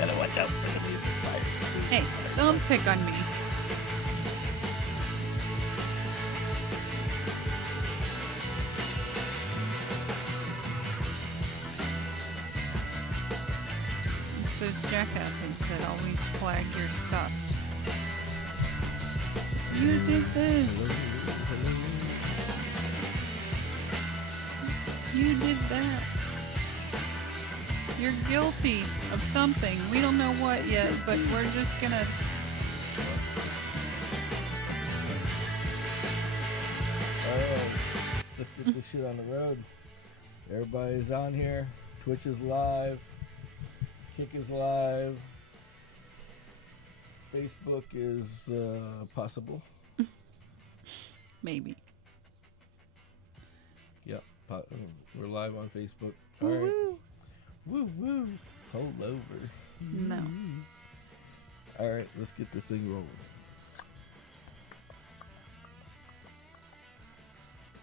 Gotta watch out for the laser fire. Hey, don't pick on me. It's those jackasses that always flag your stuff. You did this. You did that. You're guilty of something. We don't know what yet, but we're just gonna... Alright, let's get this shit on the road. Everybody's on here. Twitch is live. Kick is live. Facebook is possible. Maybe. Yep, we're live on Facebook. All right. Woo-woo. Woo woo. Hold over. No. All right, let's get this thing rolling.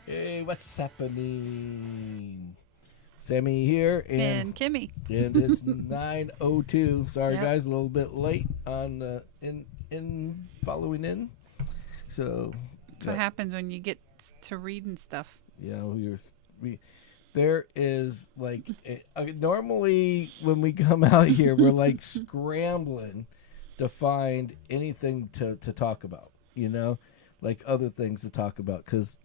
Hey, what's happening? Sammy here And Kimmy. and it's 9:02. Sorry Yep. guys, a little bit late on the in following in. So That's what happens when you get to reading stuff. you know, we there is like normally when we come out here we're like scrambling to find anything to talk about, you know, like other things to talk about because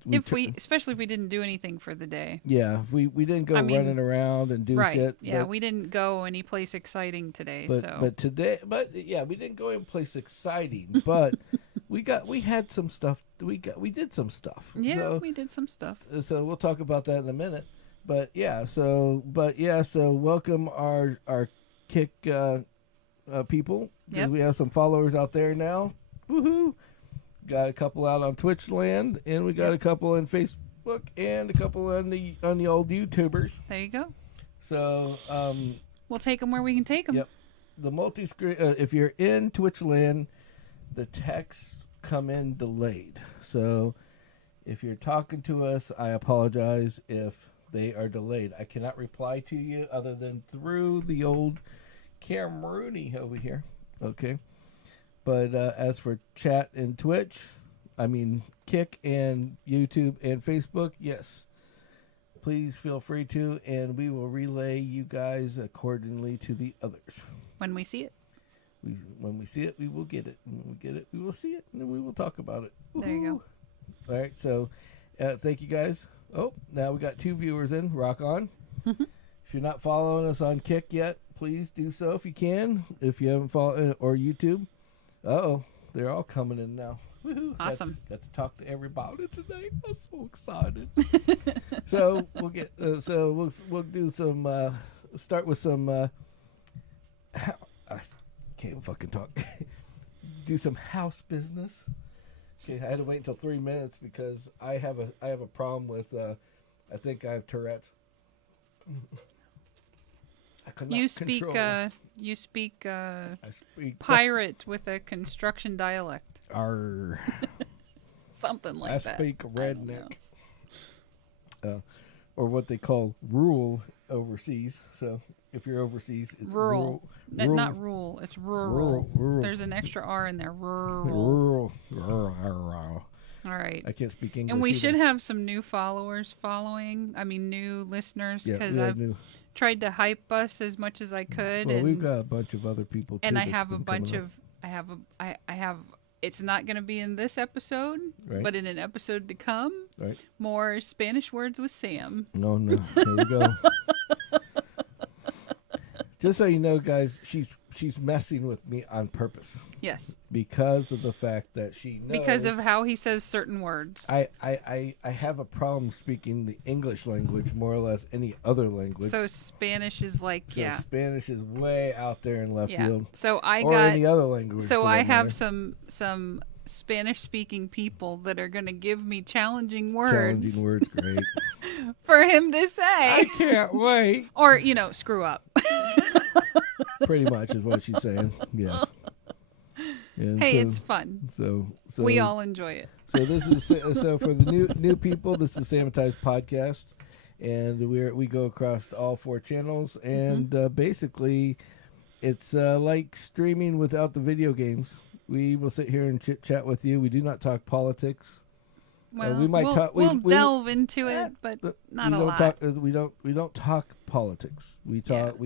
Especially if we didn't do anything for the day. yeah, we didn't go running around and do Right. shit. Yeah, we didn't go any place exciting today. But today, yeah, we didn't go any place exciting, but we had some stuff. We did some stuff. Yeah, so, we did some stuff. So we'll talk about that in a minute. But yeah, so welcome our Kick people. 'Cause Yep. we have some followers out there now. Woohoo! Got a couple out on Twitch land, and we got a couple on Facebook, and a couple on the old YouTubers. There you go. So We'll take them where we can take them. Yep. The multi-screen. If you're in Twitch land, the texts come in delayed. So if you're talking to us, I apologize if they are delayed. I cannot reply to you other than through the old Cameroony over here. Okay. But as for chat and Twitch, I mean Kick and YouTube and Facebook, yes. Please feel free to, and we will relay you guys accordingly to the others. When we see it. When we see it, we will get it. And when we get it, we will see it, and then we will talk about it. There you go. All right, so thank you guys. Oh, now we got 2 viewers in. Rock on. If you're not following us on Kick yet, please do so if you can. If you haven't followed, or YouTube. Uh-oh, they're all coming in now. Woohoo. Awesome. Got to talk to everybody today. I'm so excited. So we'll get. We'll do some. Start with some. I can't even fucking talk. Do some house business. See, I had to wait until 3 minutes because I have a problem with. I think I have Tourette's. I could not control. You speak I speak pirate with a construction dialect. Arr. Something like that. I speak redneck. Or what they call rural overseas. So if you're overseas, it's rural. Not rural. It's rural. Rural. There's an extra R in there. Rural. Rural. All right. I can't speak English. And we either. should have some new followers new listeners, because I've tried to hype us as much as I could. Well, and we've got a bunch of other people too. And I have a bunch of, I have, it's not going to be in this episode, right. but in an episode to come, right. More Spanish words with Sam. No. Here we go. Just so you know, guys, she's messing with me on purpose. Yes. Because of the fact that she knows. Because of how he says certain words. I have a problem speaking the English language more or less any other language. So Spanish is like, yeah. Spanish is way out there in left field. So or any other language. So I have some Spanish-speaking people that are going to give me challenging words. Challenging words, great. For him to say. I can't wait. Or, screw up. Pretty much is what she's saying. Yes. And hey, it's fun. So we all enjoy it. So this is so for the new people. This is Sammitized podcast, and we go across all 4 channels, and basically, It's like streaming without the video games. We will sit here and chit chat with you. We do not talk politics. Well, we might talk. We'll delve into it, but not a lot. We don't talk politics. We talk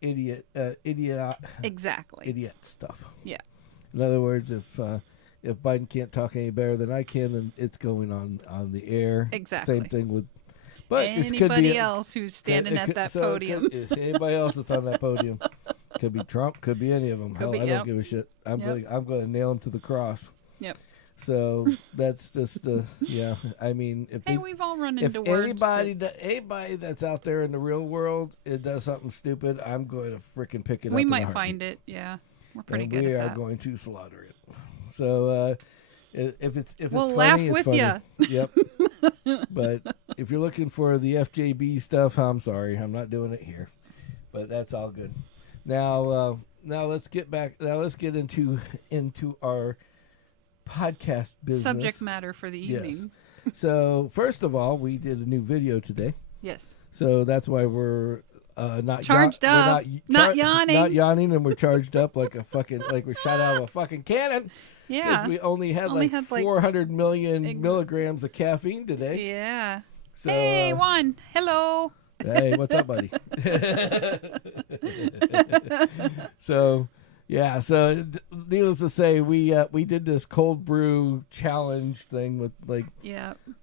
idiot exactly idiot stuff. Yeah. In other words, if Biden can't talk any better than I can, then it's going on the air. Exactly. Same thing with. But anybody else who's standing at that podium. Anybody else that's on that podium. Could be Trump. Could be any of them. Hell, I don't give a shit. I'm going to nail him to the cross. Yep. So that's just I mean, if we've all run into if words. Anybody that's out there in the real world, it does something stupid, I'm going to freaking pick it up. We might find it. Yeah, we're pretty good. We at are that. going to slaughter it. So if we'll it's laugh funny, with you. Yep. But if you're looking for the FJB stuff, I'm sorry, I'm not doing it here. But that's all good. Now let's get back. Now let's get into our podcast business. Subject matter for the evening. Yes. So first of all, we did a new video today. Yes. So that's why we're not charged up, not yawning, and we're charged up like we're shot out of a fucking cannon. Yeah. Because we only had 400 million milligrams of caffeine today. Yeah. So, hey, Juan. Hello. Hey, what's up, buddy? So, yeah. So, needless to say, we did this cold brew challenge thing with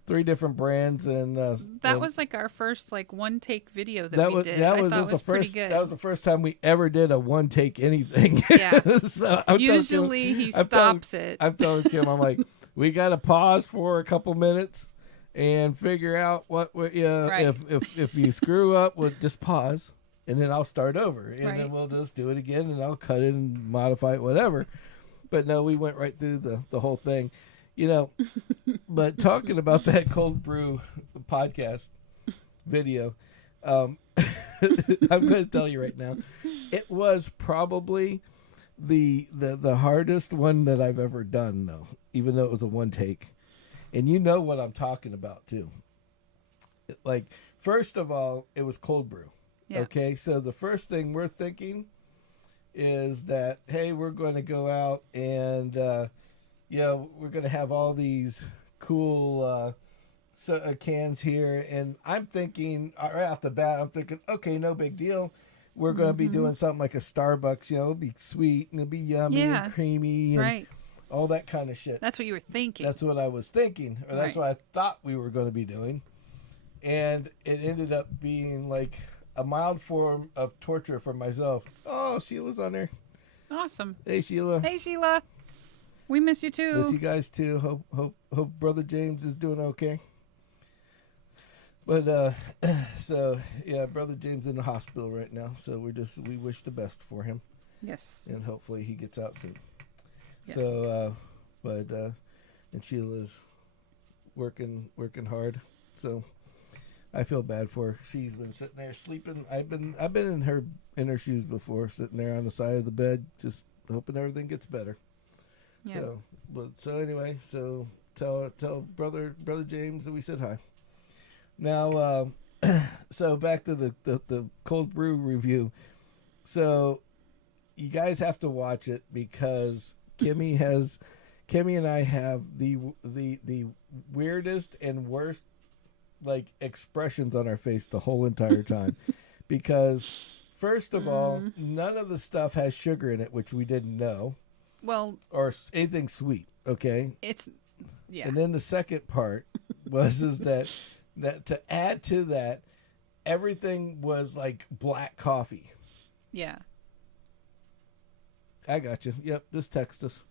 3 different brands, and that was like our first one take video that we did. That I was thought the pretty first. good. That was the first time we ever did a one take anything. Yeah. So usually he stops it. I'm telling Kim, I'm like, we got to pause for a couple minutes and figure out right. if you screw up, we'll just pause. And then I'll start over, and then we'll just do it again, and I'll cut it and modify it, whatever. But no, we went right through the whole thing, But talking about that cold brew podcast video, I'm going to tell you right now, it was probably the hardest one that I've ever done, though, even though it was a one take. And you know what I'm talking about, too. First of all, it was cold brew. Yeah. Okay, so the first thing we're thinking is that, hey, we're going to go out and, we're going to have all these cool cans here. And I'm thinking, right off the bat, okay, no big deal. We're going to be doing something like a Starbucks, it'll be sweet and it'll be yummy and creamy and all that kind of shit. That's what you were thinking. That's what I was thinking, or that's what I thought we were going to be doing. And it ended up being like a mild form of torture for myself. Oh, Sheila's on there. Awesome. Hey, Sheila. Hey, Sheila. We miss you too. Miss you guys too. Hope Brother James is doing okay. But so yeah, Brother James in the hospital right now. So we wish the best for him. Yes. And hopefully he gets out soon. Yes. So and Sheila's working hard. So I feel bad for her. She's been sitting there sleeping. I've been in her shoes before, sitting there on the side of the bed, just hoping everything gets better. Yeah. So anyway, so tell brother James that we said hi. Now, so back to the cold brew review. So you guys have to watch it because Kimmy and I have the weirdest and worst expressions on our face the whole entire time. Because first of all, none of the stuff has sugar in it, which we didn't know. Well, or anything sweet, okay? Yeah. And then the second part is that to add to that, everything was like black coffee. Yeah. I got you. Yep, just text us.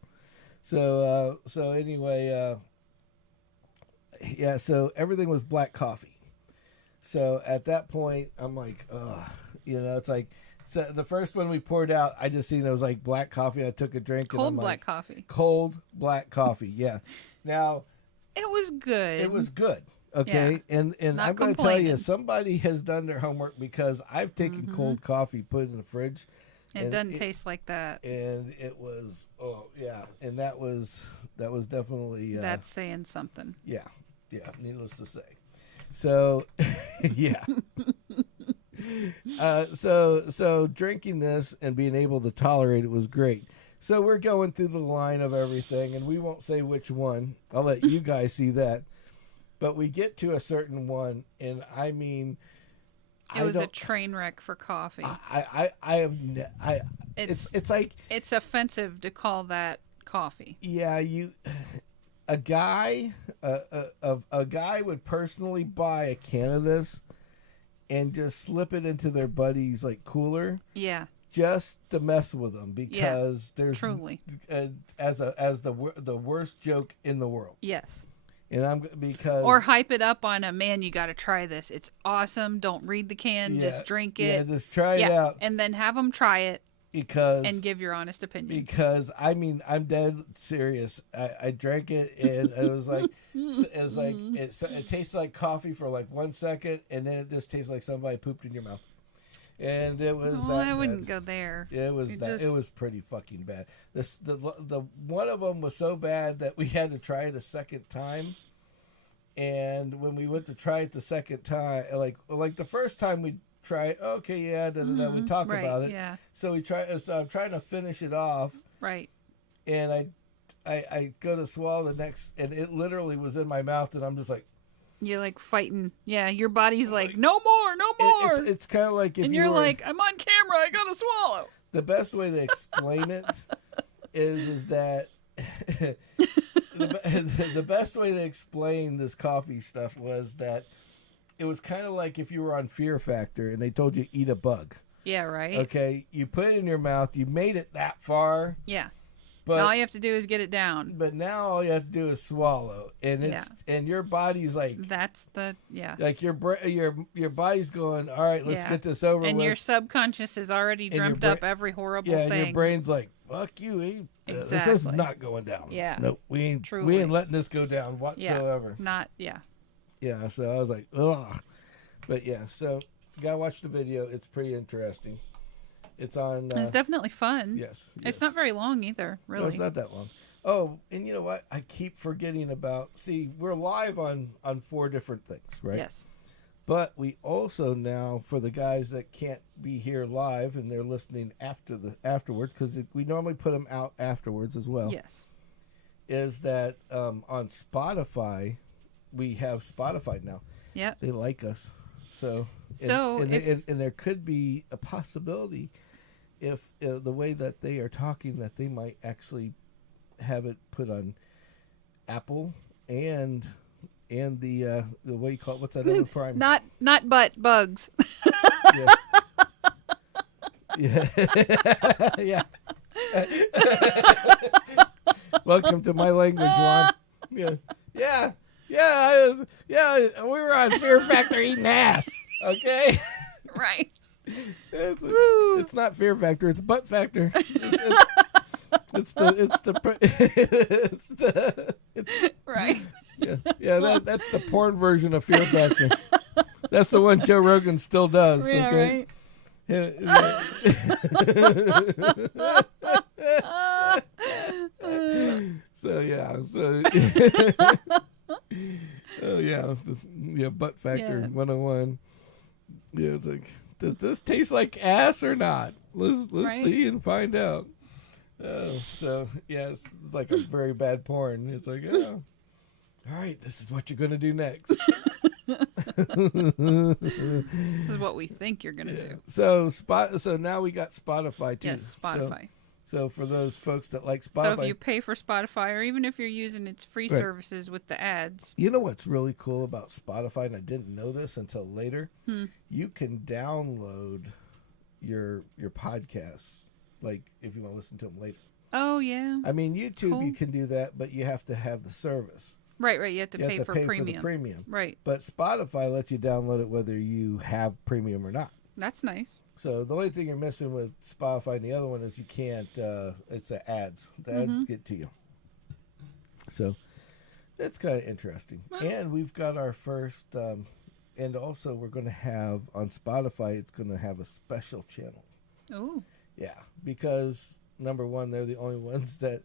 So anyway, yeah, so everything was black coffee. So at that point, I'm like, ugh. It's like, so the first one we poured out, I just seen it was like black coffee. I took a drink. Cold black coffee. Cold black coffee, yeah. Now, it was good. It was good, okay? Yeah. And I'm going to tell you, somebody has done their homework because I've taken cold coffee, put it in the fridge. It doesn't taste like that. And it was, and that was definitely... that's saying something. Yeah, needless to say. So, yeah. So drinking this and being able to tolerate it was great. So we're going through the line of everything, and we won't say which one. I'll let you guys see that. But we get to a certain one, and I mean, it was a train wreck for coffee. It's like it's offensive to call that coffee. Yeah, a guy would personally buy a can of this and just slip it into their buddy's like cooler. Yeah. Just to mess with them because there's truly as the worst joke in the world. Yes. And or hype it up on a man. You got to try this. It's awesome. Don't read the can. Just drink it. Yeah, just try it out. And then have them try it. And give your honest opinion. Because I mean, I'm dead serious. I drank it and it was like it tastes like coffee for like 1 second, and then it just tastes like somebody pooped in your mouth. And it was. Well, I wouldn't go there. It was It was pretty fucking bad. The one of them was so bad that we had to try it a second time. And when we went to try it the second time, like the first time we try, okay, yeah, we talk about it. Yeah. So we try. So I'm trying to finish it off. Right. And I go to swallow the next, and it literally was in my mouth, and I'm just like. You're like fighting. Yeah, your body's like, no more, no more. It's kind of like if and you're like, I'm on camera, I gotta swallow. The best way to explain it is that the best way to explain this coffee stuff was that it was kind of like if you were on Fear Factor and they told you eat a bug. Yeah, right. Okay, you put it in your mouth, you made it that far. Yeah. But now all you have to do is get it down. But now all you have to do is swallow, and and your body's like like your body's going, all right, let's get this over. And with. Your subconscious has already dreamt up every horrible thing. Yeah, and your brain's like, fuck you, this is not going down. Yeah, nope, we ain't letting this go down whatsoever. Yeah. So I was like, ugh, but yeah, so you gotta watch the video. It's pretty interesting. It's on. It's definitely fun. Yes. It's not very long either, really. No, it's not that long. Oh, and you know what? I keep forgetting about. See, we're live on 4 different things, right? Yes. But we also now, for the guys that can't be here live and they're listening afterwards, because we normally put them out afterwards as well. Yes. Is that on Spotify? We have Spotify now. Yeah. They like us, so there could be a possibility. If the way that they are talking, that they might actually have it put on Apple and the way you call it, what's that other Prime? Not but bugs. Yeah. Yeah. Welcome to my language, Juan. Yeah. We were on Fear Factor eating ass. Okay. Right. It's not Fear Factor. It's Butt Factor. It's right. Yeah. That's the porn version of Fear Factor. That's the one Joe Rogan still does. Yeah, okay. Right. Butt Factor 101. Yeah, it's like, does this taste like ass or not? Let's see and find out. It's like a very bad porn. It's like, all right, this is what you're gonna do next. This is what we think you're gonna do. So now we got Spotify too. Yes, Spotify. So for those folks that like Spotify, so if you pay for Spotify, or even if you're using its free services with the ads, you know what's really cool about Spotify, and I didn't know this until later. You can download your podcasts, like if you want to listen to them later. Oh yeah. I mean, YouTube you can do that, but you have to have the service. Right. You have to pay for premium. For the premium. Right. But Spotify lets you download it whether you have premium or not. That's nice. So the only thing you're missing with Spotify and the other one is you can't. It's the ads. The ads get to you. So that's kind of interesting. Well, and we've got our first. And also we're going to have on Spotify. It's going to have a special channel. Oh. Yeah, because number one, they're the only ones that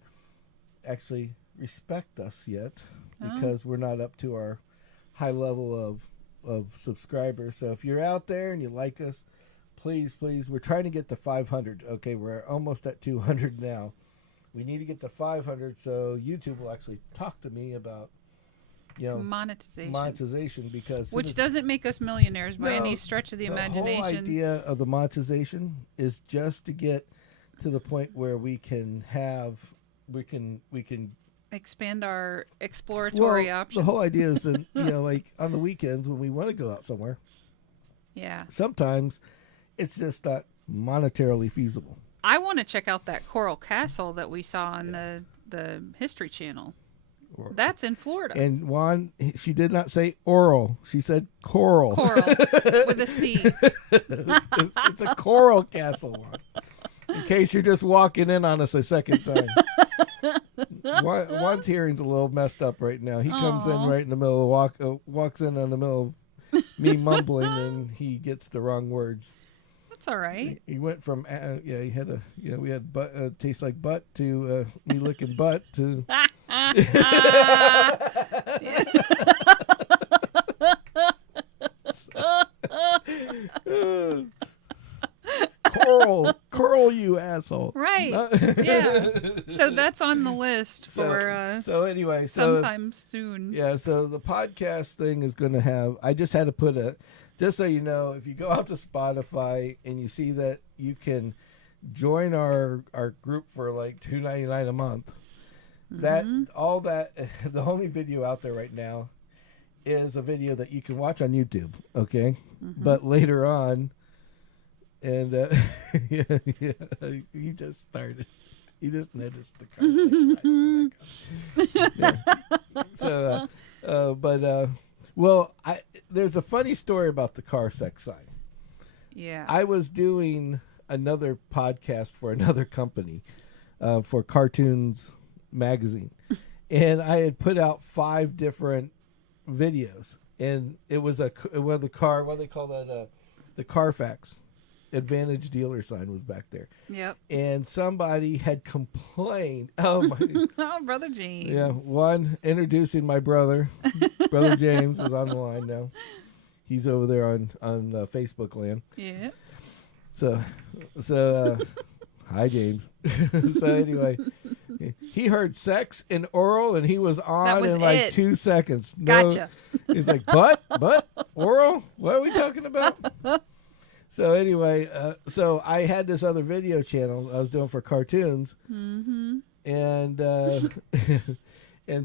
actually respect us yet, because we're not up to our high level of subscribers. So if you're out there and you like us, please, we're trying to get to 500. Okay, we're almost at 200 now. We need to get to 500 so YouTube will actually talk to me about, monetization, because which doesn't make us millionaires by any stretch of the imagination. The whole idea of the monetization is just to get to the point where we can expand our exploratory options. The whole idea is that, like on the weekends when we want to go out somewhere, sometimes it's just not monetarily feasible. I want to check out that Coral Castle that we saw on the History Channel. That's in Florida. And Juan, she did not say oral. She said coral. Coral with a C. It's a coral castle, Juan. In case you're just walking in on us a second time. Juan's hearing's a little messed up right now. He comes in right in the middle of walks in the middle of me mumbling, and he gets the wrong words. That's all right. He went from he had we had butt tastes like butt to me licking butt to Coral, you asshole. Right. Yeah. So that's on the list for so anyway, sometime soon. Yeah, so the podcast thing is going to have, I just had to put just so you know, if you go out to Spotify and you see that you can join our group for like $2.99 a month, the only video out there right now is a video that you can watch on YouTube, okay? But later on, and he just started. He just noticed the car sex sign. There's a funny story about the car sex sign. Yeah. I was doing another podcast for another company, for Cartoons Magazine, and I had put out 5 different videos, and it was what they call that, the Carfax Advantage dealer sign was back there. Yep. And somebody had complained. Oh my! Oh, Brother James. Yeah, one introducing my brother. Brother James is on the line now. He's over there on Facebook land. Yeah. So, hi James. So anyway, he heard sex and oral, and he was on in like 2 seconds. Gotcha. He's like, but oral? What are we talking about? So anyway, so I had this other video channel I was doing for cartoons, and and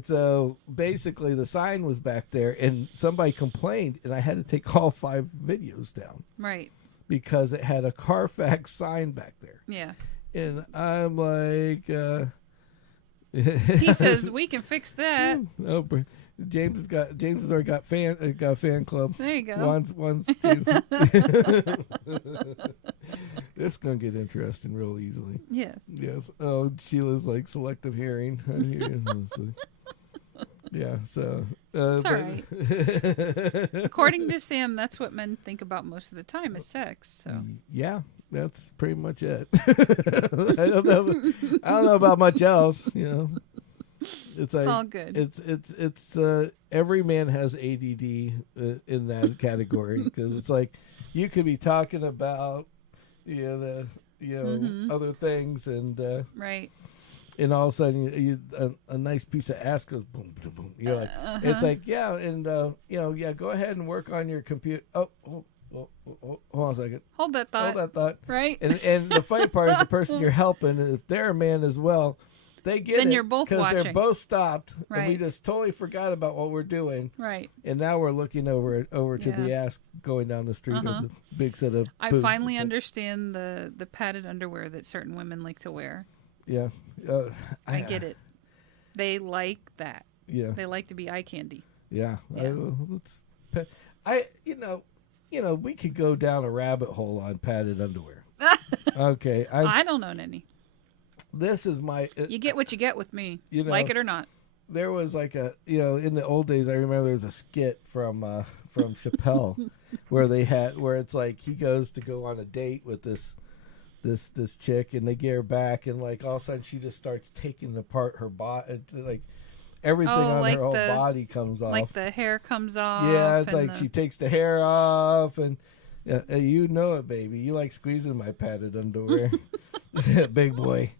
so basically the sign was back there, and somebody complained, and I had to take all 5 videos down, right? Because it had a Carfax sign back there. Yeah, and I'm like, he says we can fix that. Oh, James has already got a fan club. There you go. One's This is gonna get interesting real easily. Yes. Yes. Oh, Sheila's like selective hearing. Yeah. So. It's all right. According to Sam, that's what men think about most of the time is sex. So. Yeah, that's pretty much it. I don't know about much else. It's like, all good. It's every man has ADD in that category, because it's like you could be talking about other things, and right, and all of a sudden a nice piece of ass goes boom boom boom. You're like, it's like, yeah, and go ahead and work on your computer. Hold on a second. Hold that thought. Right. And the funny part is the person you're helping, if they're a man as well, they get then it, you're both because watching. They're both stopped, right. And we just totally forgot about what we're doing. Right. And now we're looking over to the ass going down the street with a big set of I finally understand the padded underwear that certain women like to wear. Yeah. I get it. They like that. Yeah. They like to be eye candy. Yeah. We could go down a rabbit hole on padded underwear. Okay. I don't own any. This is my... you get what you get with me, like it or not. There was like in the old days, I remember there was a skit from Chappelle where it's like he goes to go on a date with this chick, and they get her back, and like all of a sudden she just starts taking apart her body, like everything on her whole body comes off. Like the hair comes off. Yeah, it's like she takes the hair off, and Yeah, you know it, baby. You like squeezing my padded underwear. Big boy.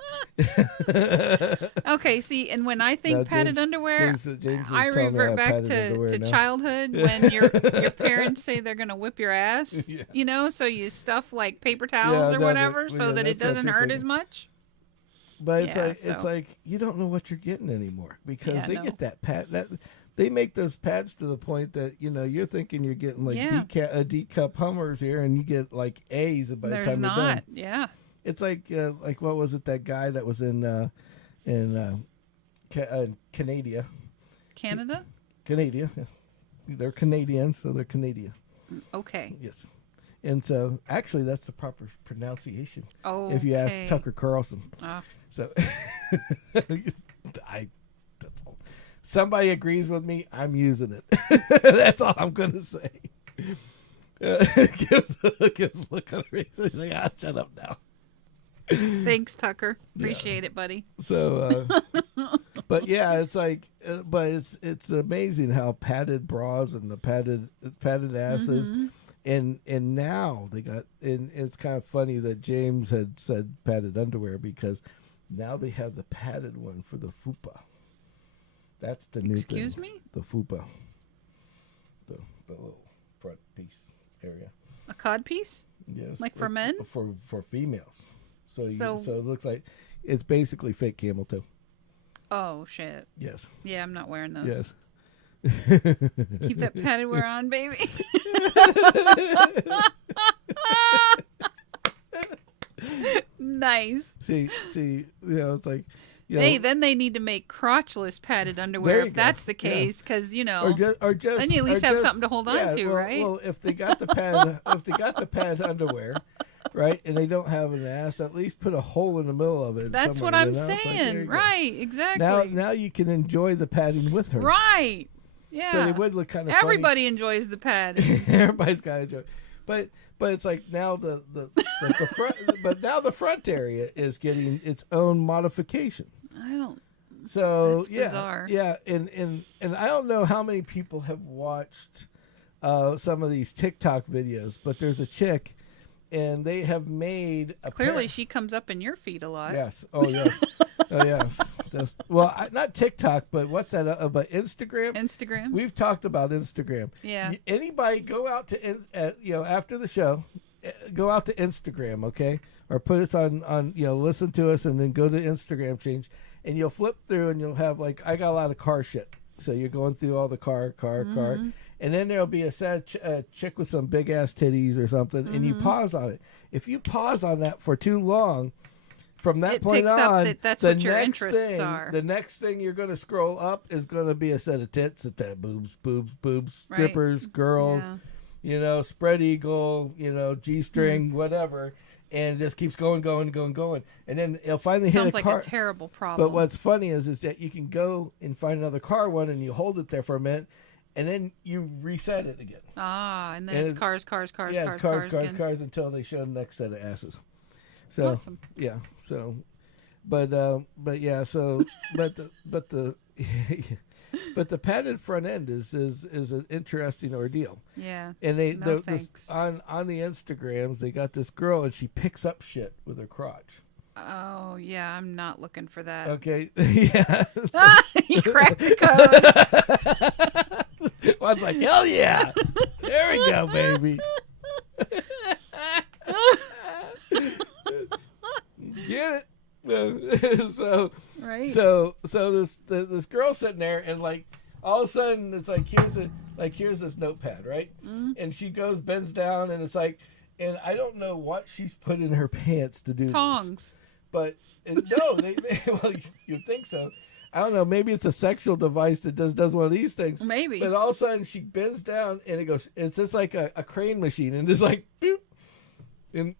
Okay, see, and when I think padded underwear, James I revert back to childhood when your parents say they're going to whip your ass, you know, so you stuff like paper towels or whatever so that it doesn't hurt as much. But it's like you don't know what you're getting anymore because they get that pad. They make those pads to the point that, you know, you're thinking you're getting like D-cup Hummers here and you get like A's by the time you're done. Yeah. It's like what was it, that guy that was in Canada? Canada? Canada. They're Canadians, so they're Canadian. Okay. Yes. And so, actually, that's the proper pronunciation. Oh, if you ask Tucker Carlson. So, that's all. Somebody agrees with me, I'm using it. That's all I'm going to say. Gives a look on her face. Like, shut up now. Thanks, Tucker. Appreciate it, buddy. So, but yeah, it's like, but it's amazing how padded bras and the padded asses, and now they got, and it's kind of funny that James had said padded underwear because now they have the padded one for the fupa. That's the new thing. Excuse me? The fupa, the little front piece area. A cod piece? Yes. Like for men? For females. So it looks like it's basically fake camel toe. Oh, shit. Yes. Yeah, I'm not wearing those. Yes. Keep that padded wear on, baby. Nice. See, you know, it's like, you know, hey, then they need to make crotchless padded underwear if that's the case, because you know, or just then you at least have something to hold on to, right? Well, if they got the pad, underwear, right, and they don't have an ass, at least put a hole in the middle of it. That's what I'm saying, like, right? Exactly. Now you can enjoy the padding with her, right? Yeah. But it would look kind of Everybody funny. enjoys the pad. Everybody's got to enjoy it. But it's like now the front, but now the front area is getting its own modification. I don't. So that's bizarre. Yeah, and I don't know how many people have watched some of these TikTok videos, but there's a chick, and they have made a clearly she comes up in your feed a lot. Yes. Oh yes. Oh yes. Well, not TikTok, but what's that? But Instagram. Instagram. We've talked about Instagram. Yeah. Anybody go out to after the show, go out to Instagram, okay, or put us on listen to us and then go to Instagram change, and you'll flip through and you'll have like I got a lot of car shit. So you're going through all the car, and then there'll be a sad chick with some big ass titties or something, and you pause on it. If you pause on that for too long, from that point on, that's what your interests are. The next thing you're going to scroll up is going to be a set of tits, boobs, strippers, girls, spread eagle, G-string, whatever. And it just keeps going. And then it'll finally hit a car. Sounds like a terrible problem. But what's funny is that you can go and find another car one and you hold it there for a minute and then you reset it again. And then it's cars. Yeah, it's cars until they show the next set of asses. So, awesome. Yeah. So, but the padded front end is an interesting ordeal. Yeah. And on the Instagrams they got this girl and she picks up shit with her crotch. Oh yeah, I'm not looking for that. Okay. Yeah. You cracked the code. One's like, hell yeah. There we go, baby. Get it? So right. So this girl's sitting there and like all of a sudden it's like here's this notepad, right? And she bends down and it's like, and I don't know what she's put in her pants to do tongs. This, but no, well you'd think so. I don't know. Maybe it's a sexual device that does one of these things. Maybe. But all of a sudden she bends down and it goes. It's just like a crane machine, and it's like boop, and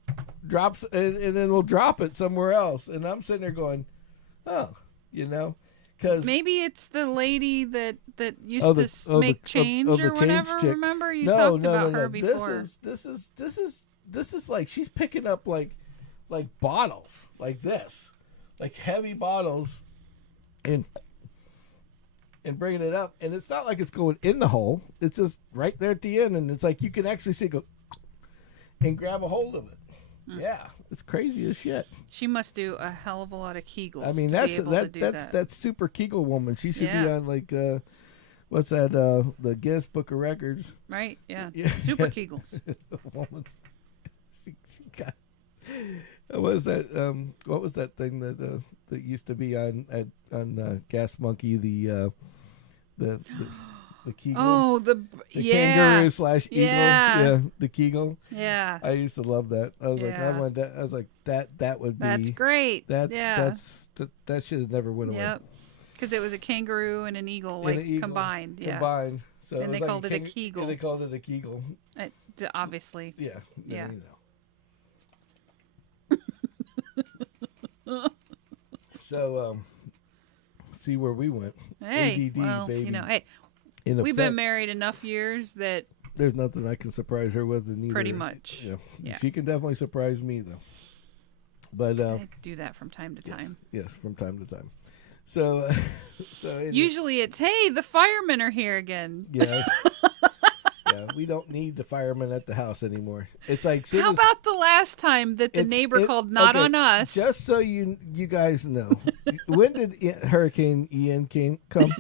drops, and then we'll drop it somewhere else. And I'm sitting there going, oh, because maybe it's the lady that used to make change or whatever. Chick. Remember you talked about her before. This is like she's picking up like bottles like this, like heavy bottles. And bringing it up, and it's not like it's going in the hole. It's just right there at the end, and it's like you can actually see it go. and grab a hold of it. Yeah, it's crazy as shit. She must do a hell of a lot of Kegels. I mean, that's super Kegel woman. She should be on like what's that? The Guinness Book of Records. Right. Yeah. Super Kegels. she got. What was that? What was that thing that used to be on Gas Monkey? The Kegel. Oh, the kangaroo / eagle. Yeah, the Kegel. Yeah. I used to love that. I was like, I wanted that. I was like, that would be. That's great. That should have never went away. Yep. Because it was a kangaroo and an eagle, combined. Yeah. Combined. So and they called it a Kegel. And they called it a Kegel. Obviously. Yeah. Yeah. So, see where we went. Hey, ADD, baby. Hey, we've been married enough years that there's nothing I can surprise her with. Pretty much. Yeah. She can definitely surprise me though. But I do that from time to time. Yes, from time to time. So, usually it's, hey, the firemen are here again. Yeah. Yeah, we don't need the firemen at the house anymore. It's like, how about the last time that the neighbor called on us? Just so you guys know, when did Hurricane Ian come?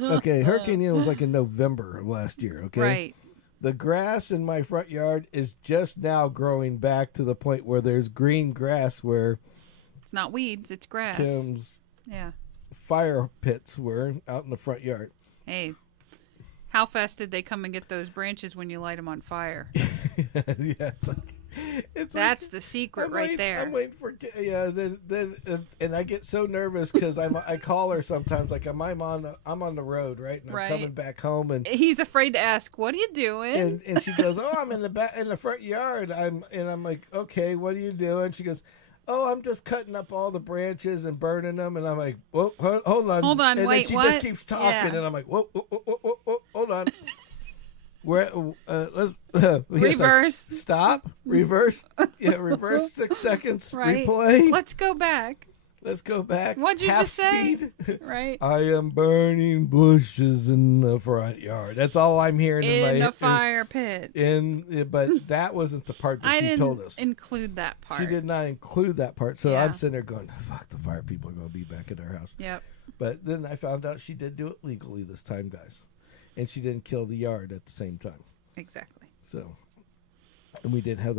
Okay, Hurricane Ian was like in November of last year. Okay, right. The grass in my front yard is just now growing back to the point where there's green grass where it's not weeds, it's grass. Tim's fire pits were out in the front yard. Hey. How fast did they come and get those branches when you light them on fire? Yeah, that's the secret right there. I'm waiting for then and I get so nervous because I call her sometimes like I'm on the road, right, and I'm coming back home, and he's afraid to ask, what are you doing? And she goes, oh, I'm in the front yard. I'm like, okay, what are you doing? She goes, oh, I'm just cutting up all the branches and burning them. And I'm like, whoa, hold on. And wait, then she just keeps talking, and I'm like, whoa, hold on. Let's reverse. Like, stop. Reverse. Yeah, reverse 6 seconds. Right. Replay. Let's go back. What'd you just say? Right. I am burning bushes in the front yard. That's all I'm hearing in the fire pit. But that wasn't the part that she told us. Include that part. She did not include that part. So I'm sitting there going, fuck, the fire people are going to be back at our house. Yep. But then I found out she did do it legally this time, guys. And she didn't kill the yard at the same time. Exactly. So, and we did have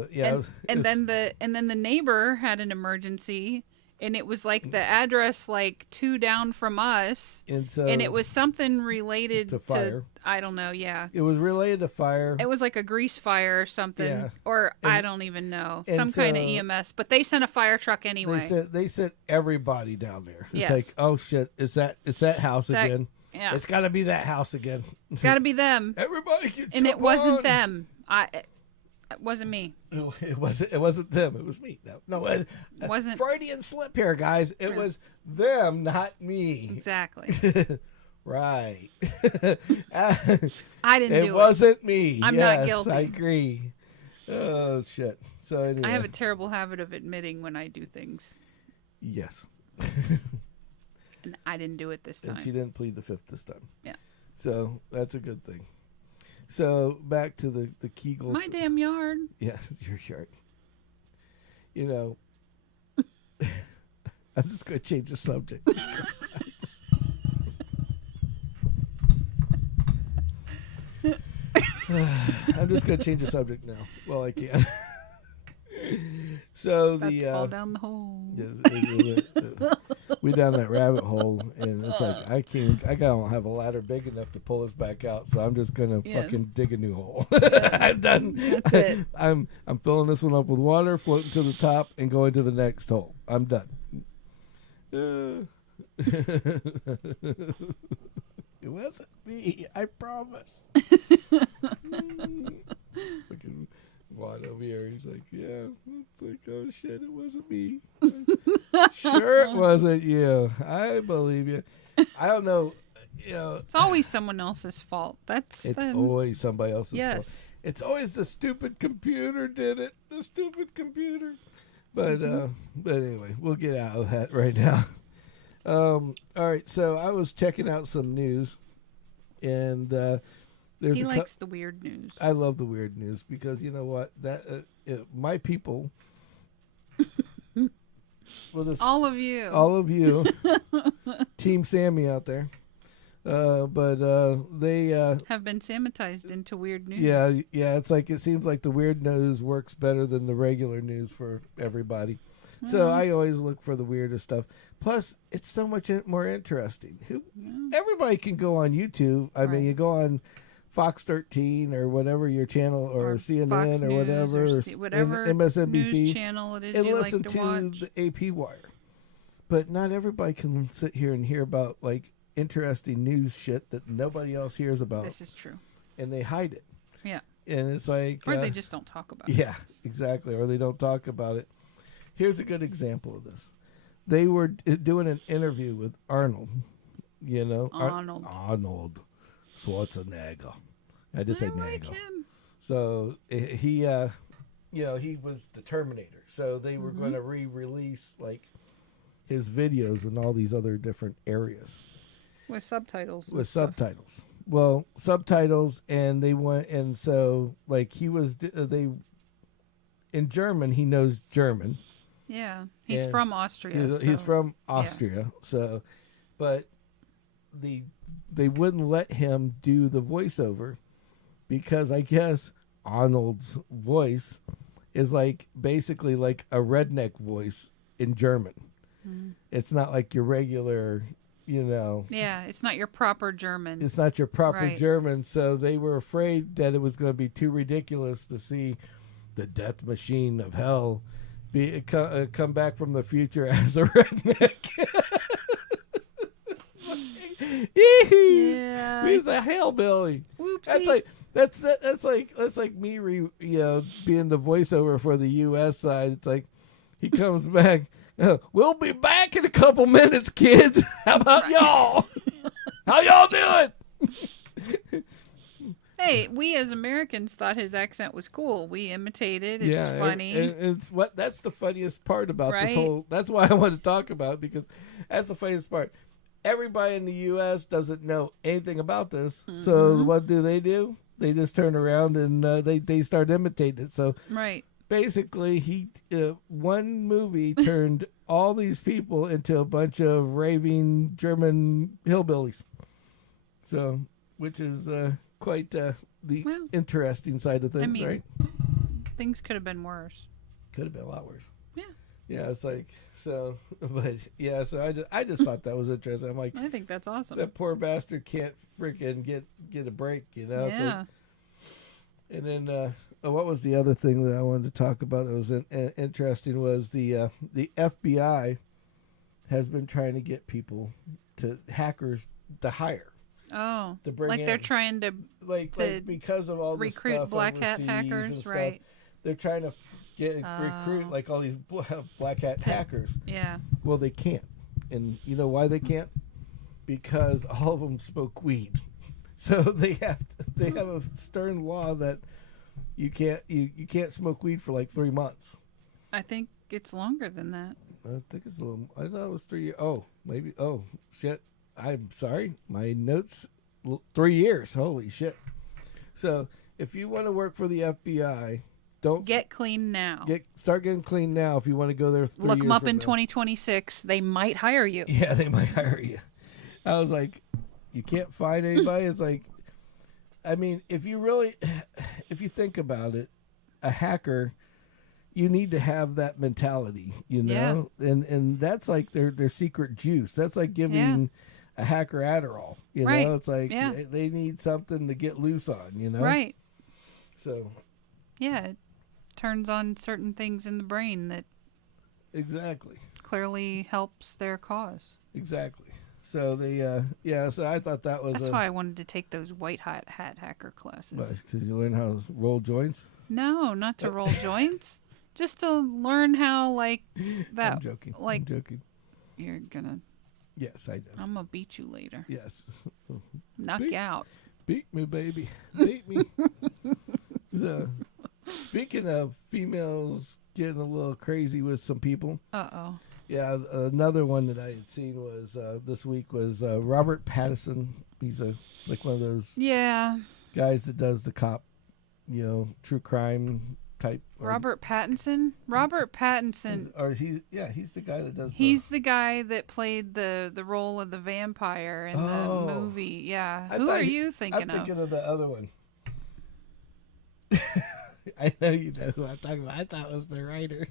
then the neighbor had an emergency. And it was like the address like 2 down from us. And it was something related to fire. I don't know, yeah. It was related to fire. It was like a grease fire or something. Yeah. Or I don't even know. Some kind of EMS. But they sent a fire truck anyway. They sent everybody down there. It's like, oh shit, it's that house again. Yeah. It's gotta be that house again. It's gotta be them. Everybody get And it wasn't them. It wasn't me. It wasn't them. It was me. No, it wasn't. Freudian slip here, guys. It was them, not me. Exactly. Right. I didn't do it. It wasn't me. I'm not guilty. I agree. Oh shit. So anyway, I have a terrible habit of admitting when I do things. Yes. And I didn't do it this time. And she didn't plead the fifth this time. Yeah. So that's a good thing. So back to the Kegel. My damn yard. Yeah, your yard. You know, I'm just going to change the subject. I'm just going to change the subject now. Well, I can. So about to fall down the hole. We down that rabbit hole, and it's like I don't have a ladder big enough to pull us back out, so I'm just gonna fucking dig a new hole. I'm done. That's it. I'm filling this one up with water, floating to the top, and going to the next hole. I'm done. It wasn't me, I promise. Fucking Juan over here, he's like, yeah. It's like, oh shit, it wasn't me. Sure, it wasn't you. I believe you. I don't know. You know, it's always someone else's fault. Always somebody else's fault. Yes. It's always the stupid computer did it. The stupid computer. But anyway, we'll get out of that right now. All right, so I was checking out some news, and He likes the weird news. I love the weird news because you know what? My people. Well, all of you, Team Sammy out there. But they have been Sammitized into weird news. Yeah. It's like it seems like the weird news works better than the regular news for everybody. So I always look for the weirdest stuff. Plus, it's so much more interesting. Everybody can go on YouTube. I mean, you go on Fox 13 or whatever your channel, or CNN Fox or News whatever, or whatever MSNBC news channel it is and you listen like to to watch. the AP Wire. But not everybody can sit here and hear about like interesting news shit that nobody else hears about. This is true. And they hide it. Yeah. And it's like... Or they just don't talk about it. Yeah, exactly. Or they don't talk about it. Here's a good example of this. They were doing an interview with Arnold. You know? Arnold Schwarzenegger. I just say like Nago. him. So he, he was the Terminator. So they were going to re-release like his videos in all these other different areas. With subtitles. Well, subtitles, and they went, and so like he was, in German, he knows German. Yeah, he's from Austria. He's from Austria, so, but they wouldn't let him do the voiceover because I guess Arnold's voice is like basically like a redneck voice in German. It's not like your regular, Yeah, it's not your proper German. It's not your proper German, so they were afraid that it was going to be too ridiculous to see the death machine of hell come back from the future as a redneck. Yeah, he's a hillbilly. Whoopsie. That's like me, being the voiceover for the U.S. side. It's like he comes back. We'll be back in a couple minutes, kids. How about y'all? How y'all doing? Hey, we as Americans thought his accent was cool. We imitated. It's funny. That's the funniest part about this whole. That's why I want to talk about it, because that's the funniest part. Everybody in the U.S. doesn't know anything about this. So what do? They just turn around and they start imitating it. So basically, one movie turned all these people into a bunch of raving German hillbillies. So, which is quite the interesting side of things, right? Things could have been worse. Could have been a lot worse. Yeah. Yeah, it's like so, but yeah. So I just thought that was interesting. I'm like, I think that's awesome. That poor bastard can't freaking get a break, Yeah. It's like, and then what was the other thing that I wanted to talk about that was interesting was the FBI has been trying to get hackers to hire. Oh, to bring like in. They're trying to like because of all this recruit stuff black hat hackers, right? They're trying to recruit like all these black hat hackers. Yeah. Well, they can't, and you know why they can't? Because all of them smoke weed, so they have a stern law that you can't smoke weed for like 3 months. I think it's longer than that. I think it's a little. I thought it was 3 years. Oh, maybe. Oh shit. I'm sorry. My notes. 3 years. Holy shit. So if you want to work for the FBI, don't get clean now. Start getting clean now. If you want to go there, look them up in 2026. They might hire you. Yeah, they might hire you. I was like, you can't find anybody. It's like, I mean, if you think about it, a hacker, you need to have that mentality, Yeah. and that's like their secret juice. That's like giving a hacker Adderall, know. It's like they need something to get loose on, Right. So. Yeah, it turns on certain things in the brain that. Exactly. Clearly helps their cause. Exactly. So so I thought that was. That's why I wanted to take those white hat hacker classes. Because you learn how to roll joints. No, not to roll joints. Just to learn how that. I'm joking. I'm joking. You're gonna. Yes, I know. I'm gonna beat you later. Yes. Knock you out. Beat me, baby. Beat me. So, speaking of females getting a little crazy with some people. Uh-oh. Yeah, another one that I had seen was this week was Robert Pattinson. He's like one of those. Yeah. guys that does the cop, true crime type. Robert Pattinson. Robert Pattinson. He's the guy that does. He's the guy that played the role of the vampire in the movie. Yeah. Who are you thinking of? I'm thinking of the other one. I know you know who I'm talking about. I thought it was the writer.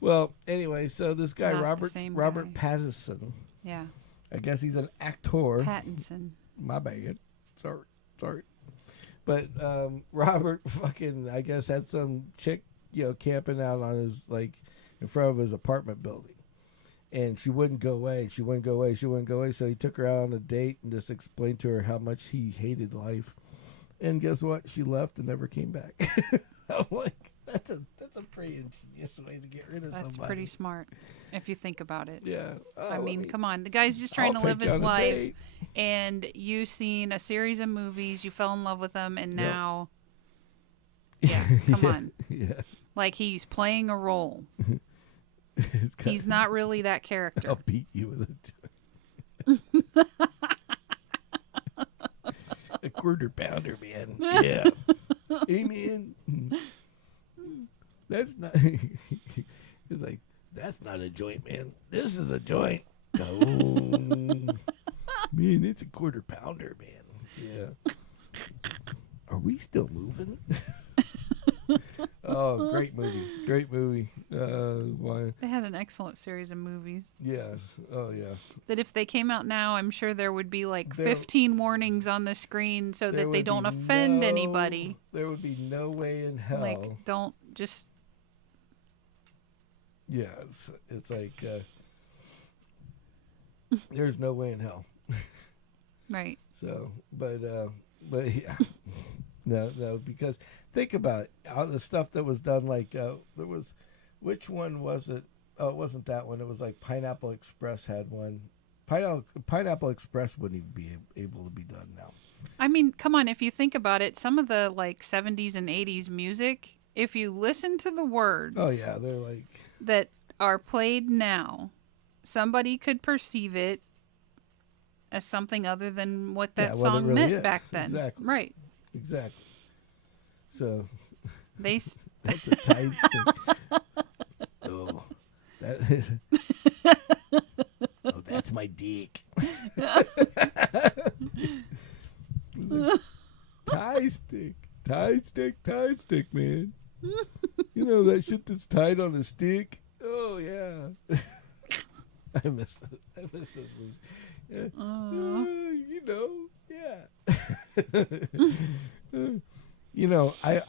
Well, anyway, so this guy Robert Pattinson. Yeah. I guess he's an actor. Pattinson. My bad. Sorry. But Robert fucking, I guess, had some chick, camping out on his, in front of his apartment building. And she wouldn't go away. So he took her out on a date and just explained to her how much he hated life. And guess what? She left and never came back. I'm like, that's a pretty ingenious way to get rid of somebody. That's pretty smart, if you think about it. Yeah. I mean, come on. The guy's just trying to live his life. And you seen a series of movies, you fell in love with them, and now... Yeah, come on. Yeah. Like, he's playing a role. He's not really that character. I'll beat you with a... A quarter pounder, man. Yeah. Amen. That's not... It's like, that's not a joint, man. This is a joint. Oh... Man, it's a quarter pounder, man. Yeah. Are we still moving? Oh, great movie. Why? They had an excellent series of movies. Yes. Oh, yeah. That if they came out now, I'm sure there would be 15 warnings on the screen so that they don't offend anybody. There would be no way in hell. Don't just... Yeah, it's like... there's no way in hell. Right. So, but yeah, no, because think about it. All the stuff that was done, there was, which one was it? Oh, it wasn't that one. It was Pineapple Express had one. Pineapple Express wouldn't even be able to be done now. I mean, come on. If you think about it, some of the 70s and 80s music, if you listen to the words, oh yeah, they're that are played now, somebody could perceive it as something other than what that song really meant back then. Exactly. Right. Exactly. So that's a tight stick. Oh, that is. Oh, that's my dick. Tie stick, man. You know that shit that's tied on a stick. Oh yeah. I miss this movie. Yeah.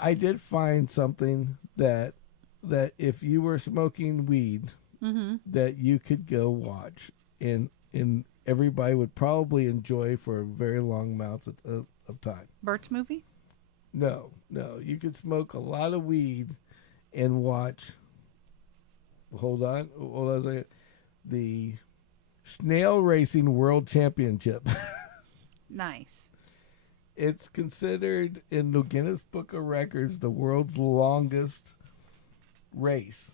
I did find something that if you were smoking weed, that you could go watch, and everybody would probably enjoy for very long amounts of time. Bert's movie? No. You could smoke a lot of weed and watch. Hold on a second. The Snail Racing World Championship. Nice. It's considered in the Guinness Book of Records the world's longest race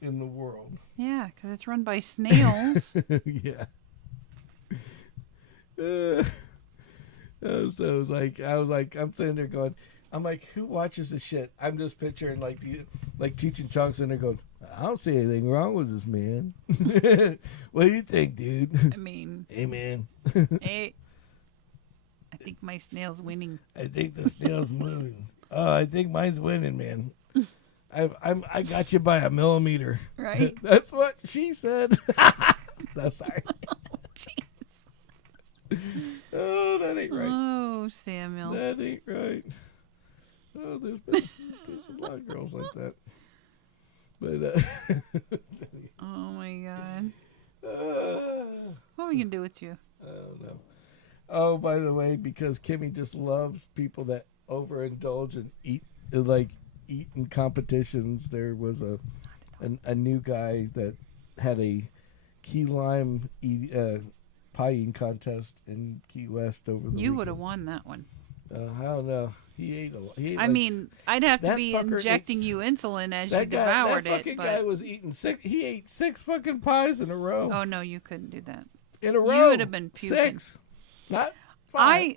in the world. Yeah, because it's run by snails. Yeah. So it was I'm sitting there going, I'm like, who watches this shit? I'm just picturing like Cheech and Chong's in there going, I don't see anything wrong with this man. What do you think, dude? I mean, hey man. Hey, I think my snail's winning. I think the snail's moving. Oh, I think mine's winning, man. I got you by a millimeter. Right. That's what she said. That's sorry. Oh, jeez. Oh, that ain't right. Oh, Samuel. That ain't right. Oh, there's a lot of girls like that. But oh my God. What are we gonna do with you? I don't know. Oh, by the way, because Kimmy just loves people that overindulge and eat in competitions. There was a new guy that had a key lime pie eating contest in Key West over the weekend. You would have won that one. I don't know. He ate a lot. I mean, I'd have to be injecting you insulin as you devoured it. That fucking guy was eating He ate 6 fucking pies in a row. Oh no, you couldn't do that. In a row. You would have been puking. 6, not 5.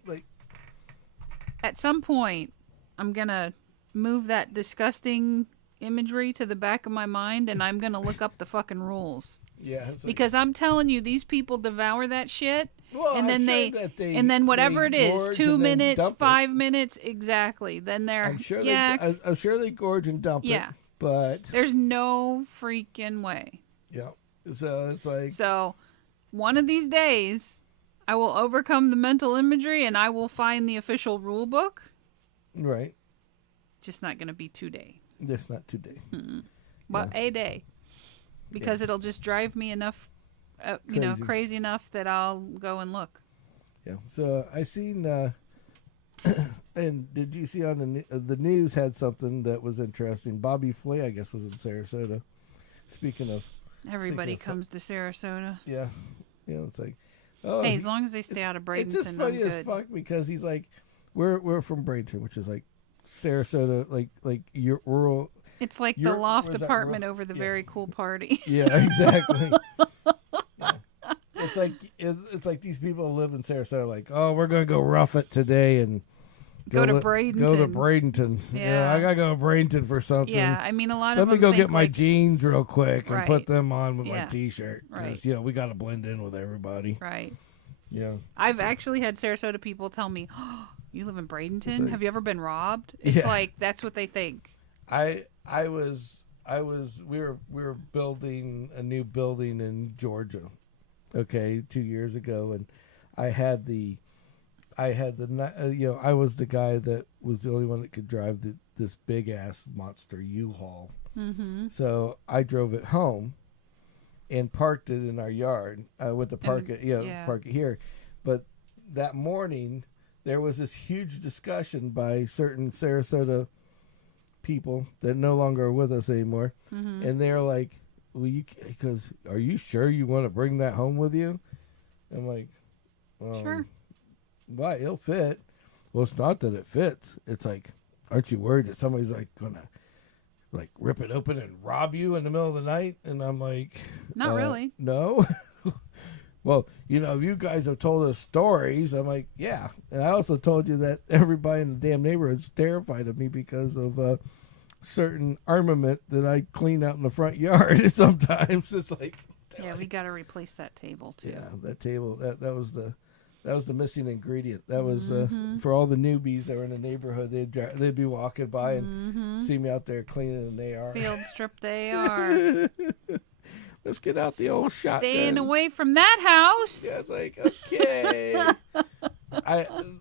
at some point, I'm going to move that disgusting imagery to the back of my mind, and I'm going to look up the fucking rules. Yeah. Because I'm telling you, these people devour that shit. Well, and then and then whatever it is, 2 minutes, 5 minutes, exactly. Then they're, I'm sure they gorge and dump it. But there's no freaking way. Yeah. So it's like. So one of these days, I will overcome the mental imagery and I will find the official rule book. Right. Just not going to be today. It's not today. But a day. Because it'll just drive me enough, crazy enough that I'll go and look. Yeah. So I seen, and did you see on the news had something that was interesting? Bobby Flay, I guess, was in Sarasota. Speaking of. Everybody comes to Sarasota. Yeah. It's like. Oh, hey, as long as they stay out of Bradenton, it's just funny as fuck because he's like, we're from Bradenton, which is like Sarasota, like your rural. It's like the loft apartment over the very cool party. Yeah, exactly. It's like these people live in Sarasota, like, oh, we're gonna go rough it today and go to Bradenton. Yeah, I gotta go to Bradenton for something. Yeah, I mean a lot of. Let me go get my like, jeans real quick and put them on with my T-shirt. Right. We got to blend in with everybody. Right. Yeah. I've actually had Sarasota people tell me, oh, "You live in Bradenton? Like, have you ever been robbed?" It's like that's what they think. We were building a new building in Georgia, 2 years ago, and I was the guy that was the only one that could drive this big ass monster U-Haul. Mm-hmm. So I drove it home and parked it in our yard. I went to park it here, but that morning there was this huge discussion by certain Sarasota people that no longer are with us anymore, and they're like, "Well, because are you sure you want to bring that home with you?" I'm like, "Sure." Why? It'll fit. Well, it's not that it fits. It's like, aren't you worried that somebody's like gonna like rip it open and rob you in the middle of the night? And I'm like, not really. No. Well, you guys have told us stories. I'm like, yeah. And I also told you that everybody in the damn neighborhood's terrified of me because of certain armament that I clean out in the front yard. Sometimes it's like, we got to replace that table too. Yeah, that table. That was the missing ingredient. That was for all the newbies that were in the neighborhood. They'd be walking by and see me out there cleaning an AR. Field stripped AR. Let's get out the old shotgun. Staying away from that house. Yeah, it's like, okay.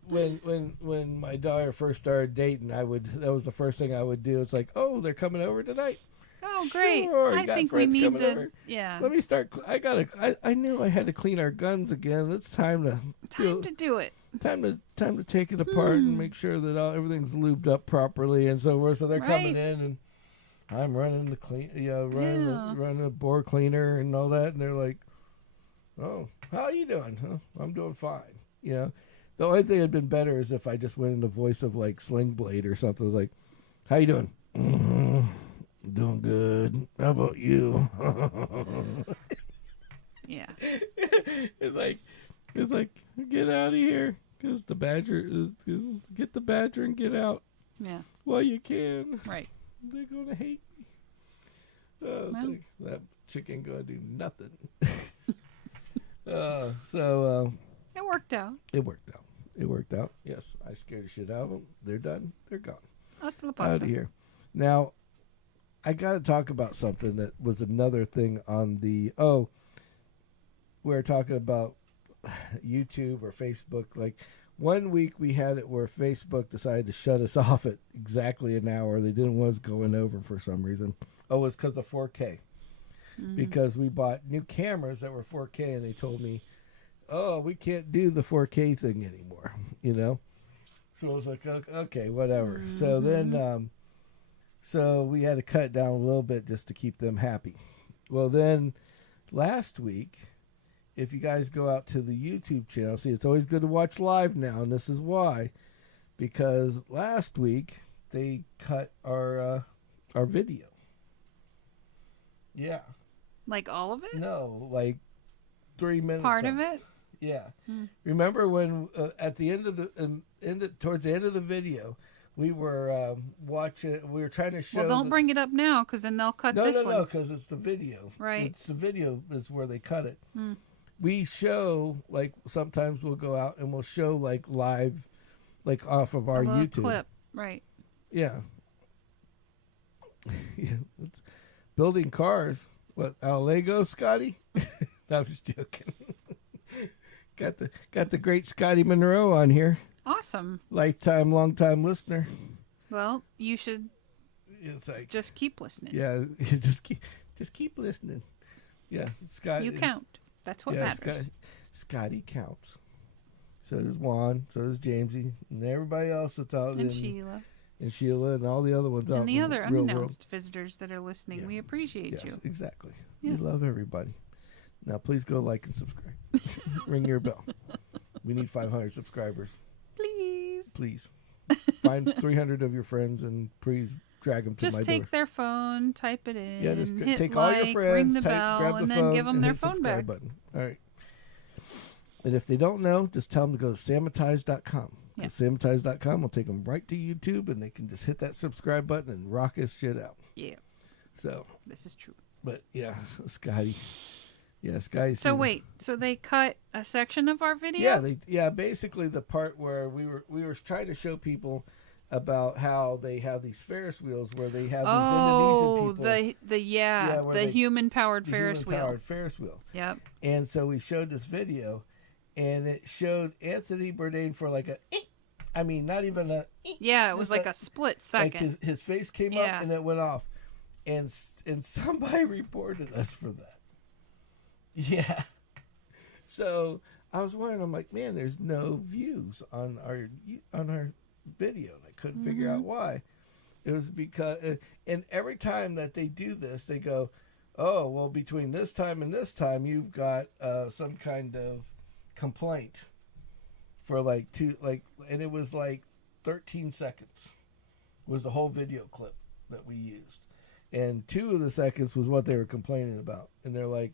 When my daughter first started dating, that was the first thing I would do. It's like, oh, they're coming over tonight. Oh, great! Sure, I think we need to. Over. Yeah. Let me start. I knew I had to clean our guns again. It's time to do it. Time to take it apart and make sure that everything's lubed up properly and so forth. So they're coming in and I'm running the running the bore cleaner and all that, and they're like, "Oh, how are you doing?" "Huh, I'm doing fine." The only thing that'd been better is if I just went in the voice of like Sling Blade or something, like, "How you doing?" "Mm-hmm. Doing good. How about you?" Yeah. It's like get out of here, because the badger get the badger and get out. Yeah. Well, you can. Right. They're gonna hate me. Like, that chicken gonna do nothing. So it worked out. It worked out. Yes, I scared the shit out of them. They're done. They're gone. Hasta la pasta. Out of here. Now, I got to talk about something that was another thing on the. Oh, we were talking about YouTube or Facebook. Like, 1 week we had it where Facebook decided to shut us off at exactly an hour. They didn't want us going over for some reason. Oh, it was because of 4K. Because we bought new cameras that were 4K, and they told me, "Oh, we can't do the 4K thing anymore." So I was like, "Okay, whatever." So then, so we had to cut down a little bit just to keep them happy. Well, then last week, if you guys go out to the YouTube channel, see, it's always good to watch live now, and this is why. Because last week they cut our video. Yeah. Like all of it? No, like 3 minutes. Part of it? Yeah. Remember when at the end of towards the end of the video, we were watching. We were trying to show. Well, don't bring it up now, because then they'll cut this one. No, because it's the video. Right. It's the video is where they cut it. We show, like, sometimes we'll go out and we'll show, like, live, like, off of our YouTube clip. Right. Yeah. Yeah. It's building cars. What, Lego, Scotty? No, I'm just joking. Got the great Scotty Monroe on here. Awesome. Long time listener. Well, you should just keep listening. Yeah, just keep listening. Yeah, Scotty. You count. That's what matters. Scotty counts. So does Juan. So does Jamesy, and everybody else that's out. And Sheila. And Sheila and all the other ones out. And the other unannounced visitors that are listening. Yeah. We appreciate you. Exactly. Yes. We love everybody. Now, please go like and subscribe. Ring your bell. We need 500 subscribers. Please. Find 300 of your friends and please drag them to my door. Just take their phone, type it in. Yeah, just take all your friends, ring the bell, grab the and phone, then give them their phone back. Button. All right. And if they don't know, just tell them to go to Sammitized.com. Yeah. Sammitized.com will take them right to YouTube, and they can just hit that subscribe button and rock his shit out. Yeah. So. This is true. But, yeah, Scotty. Yeah, Scotty. So, wait. So, they cut a section of our video? Yeah, basically the part where we were trying to show people about how they have these Ferris wheels where they have these Indonesian people. The human-powered Ferris wheel. Human-powered Ferris wheel. Yep. And so we showed this video, and it showed Anthony Bourdain for like not even a. Yeah, it was like a split second. Like his face came up and it went off, and somebody reported us for that. Yeah. So I was wondering, I'm like, man, there's no views on our video. And I couldn't figure out why. It was because, and every time that they do this, they go, oh, well, between this time and this time, you've got some kind of complaint for and it was like 13 seconds was the whole video clip that we used. And 2 of the seconds was what they were complaining about. And they're like,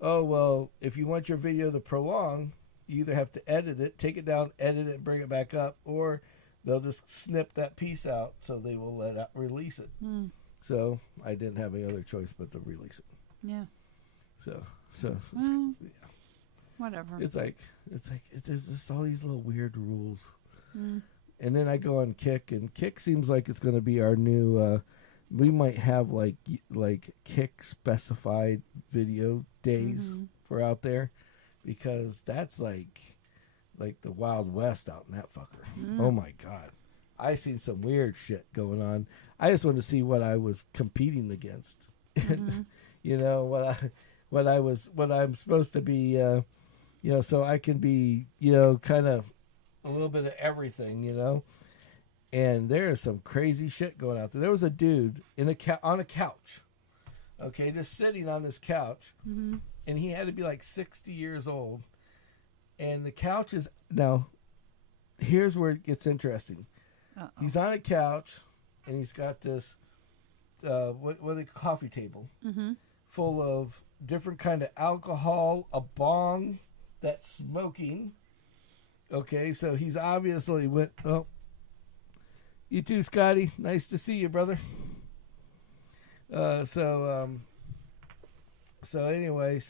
oh, well, if you want your video to prolong, you either have to edit it, take it down, edit it, bring it back up, or they'll just snip that piece out so they will release it. So I didn't have any other choice but to release it. Yeah. So whatever. It's just all these little weird rules. And then I go on Kick, and Kick seems like it's going to be our new. We might have like Kick specified video days for out there, because that's like the Wild West out in that fucker. Oh my God, I seen some weird shit going on. I just wanted to see what I was competing against. You know what I'm supposed to be. So I can be kind of a little bit of everything. And there's some crazy shit going out there. There was a dude on a couch, okay, just sitting on this couch, and he had to be like 60 years old. And the couch is now. Here's where it gets interesting. Uh-oh. He's on a couch, and he's got this coffee table full of different kind of alcohol, a bong that's smoking. Okay, so he's obviously went. Oh. You too, Scotty. Nice to see you, brother. So anyway,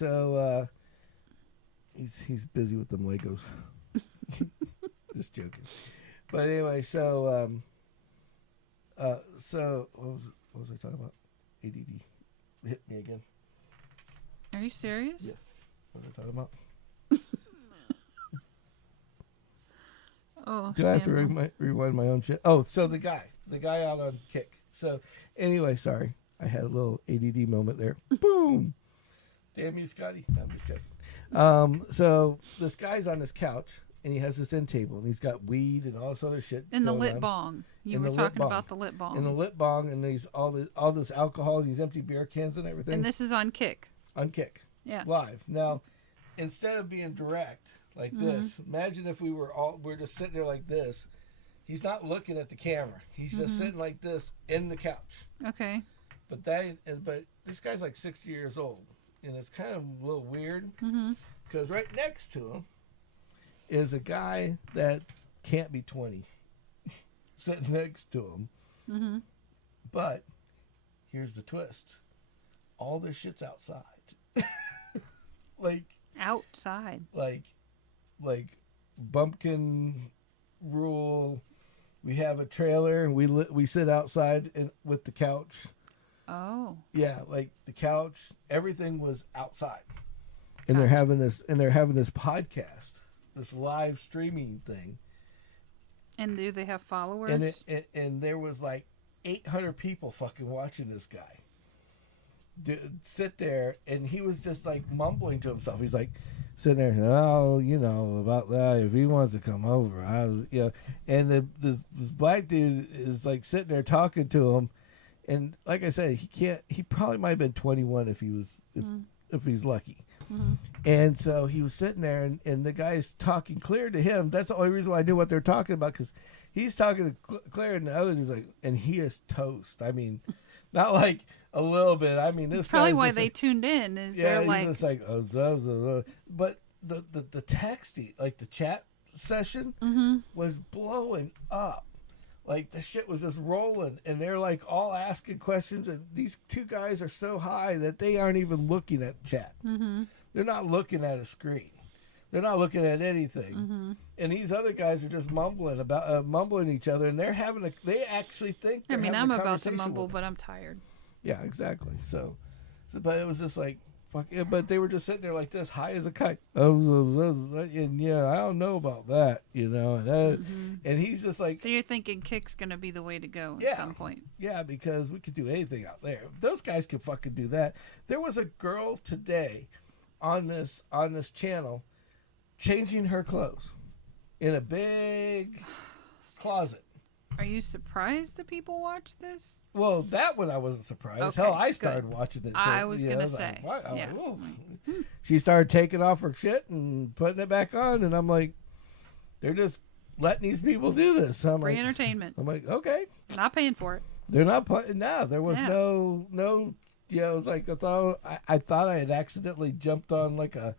he's busy with them Legos. Just joking. But anyway, so what was I talking about? ADD hit me again. Are you serious? Yeah. What was I talking about? Oh, do I have to rewind my own shit? Oh, so the guy out on Kick. So anyway, sorry, I had a little ADD moment there. Boom! Damn you, Scotty. No, I'm just joking. So this guy's on this couch, and he has this end table, and he's got weed and all this other shit. And the lit bong. You were talking about the lit bong. And the lit bong, and these all this alcohol, these empty beer cans and everything. And this is on Kick. On Kick. Yeah. Live. Now, instead of being direct like this, imagine if we're just sitting there like this. He's not looking at the camera. He's just sitting like this in the couch. Okay. But this guy's like 60 years old, and it's kind of a little weird because right next to him is a guy that can't be 20 sitting next to him. Mm-hmm. But here's the twist. All this shit's outside. like outside. Like bumpkin rule. We have a trailer and we sit outside with the couch. Oh. Yeah, like the couch, everything was outside. And they're having this podcast, this live streaming thing. And do they have followers? And there was like 800 people fucking watching this guy sit there, and he was just like mumbling to himself. He's like sitting there, oh, about that. If he wants to come over, and this black dude is like sitting there talking to him, and like I said, he probably might have been 21 if he's lucky. Mm-hmm. And so he was sitting there, and the guy's talking clear to him. That's the only reason why I knew what they're talking about, because he's talking clear, and the other dude's like, and he is toast. I mean, not like a little bit. I mean, this probably why they like, tuned in. Is yeah, they're he's just like, but the texting, like the chat session, mm-hmm. was blowing up. Like the shit was just rolling, and they're like all asking questions, and these two guys are so high that they aren't even looking at chat. Mm-hmm. They're not looking at a screen. They're not looking at anything. Mm-hmm. And these other guys are just mumbling each other, and they actually think. I mean, I'm about to mumble, but I'm tired. Yeah, exactly. So, but it was just like. Fuck yeah, but they were just sitting there like this, high as a kite. And yeah, I don't know about that, Mm-hmm. And he's just like. So you're thinking kick's gonna be the way to go at some point? Yeah, because we could do anything out there. Those guys can fucking do that. There was a girl today on this channel changing her clothes in a big closet. Are you surprised that people watch this? Well, that one I wasn't surprised. Okay, hell, I started watching it. I was going to say. Yeah. She started taking off her shit and putting it back on, and I'm like, they're just letting these people do this. Free entertainment. I'm like, okay. Not paying for it. They're not putting. No, there was no. It was like I thought I had accidentally jumped on like a.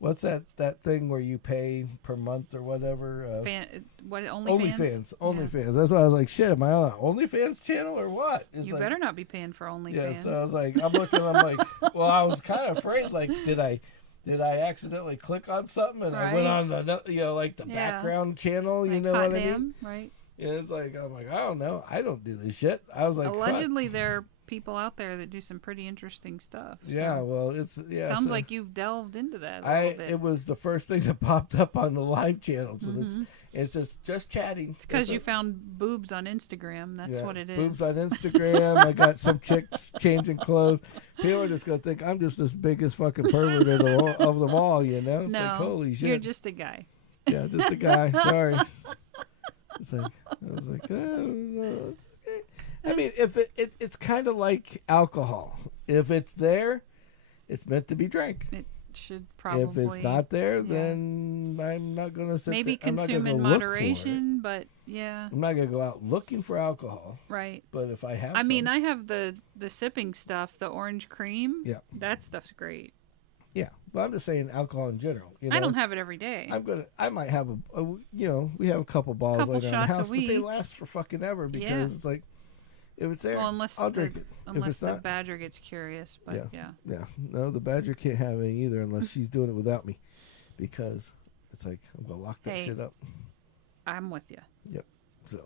What's that thing where you pay per month or whatever? OnlyFans? OnlyFans. That's why I was like, shit, am I on an OnlyFans channel or what? It's you better not be paying for OnlyFans. Yeah, so I was like, I'm like, well, I was kind of afraid, like, did I accidentally click on something and I went on the background channel, like what I mean? Right. Yeah, it's like, I'm like, I don't know. I don't do this shit. I was like, allegedly there are people out there that do some pretty interesting stuff. Yeah, so. Well, Sounds like you've delved into that a little bit. It was the first thing that popped up on the live channel. So it's just chatting. It's because you found boobs on Instagram. That's what it is. Boobs on Instagram. I got some chicks changing clothes. People are just going to think I'm just this biggest fucking pervert of them all, It's no, like, holy shit. You're just a guy. Yeah, just a guy. Sorry. It's like, I was like, no, it's okay. I mean, if it's kind of like alcohol. If it's there, it's meant to be drank. It should probably. If it's not there, then I'm not going to sit maybe there. consume in moderation, but yeah. I'm not going to go out looking for alcohol. Right. But if I have I mean, I have the sipping stuff, the orange cream. Yeah. That stuff's great. Yeah, but I'm just saying alcohol in general. I don't have it every day. I might have we have a couple bottles later in the house, but they last for fucking ever because it's like, if it's there, I'll drink it. Unless the badger gets curious, but yeah. No, the badger can't have any either unless she's doing it without me, because it's like I'm gonna lock that shit up. I'm with you. Yep. So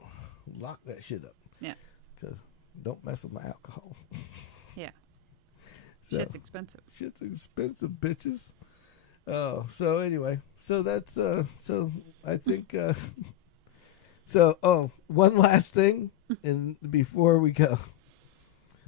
lock that shit up. Yeah. Because don't mess with my alcohol. Yeah. Shit's expensive. Shit's expensive, bitches. Oh, so anyway, so that's so I think one last thing and before we go.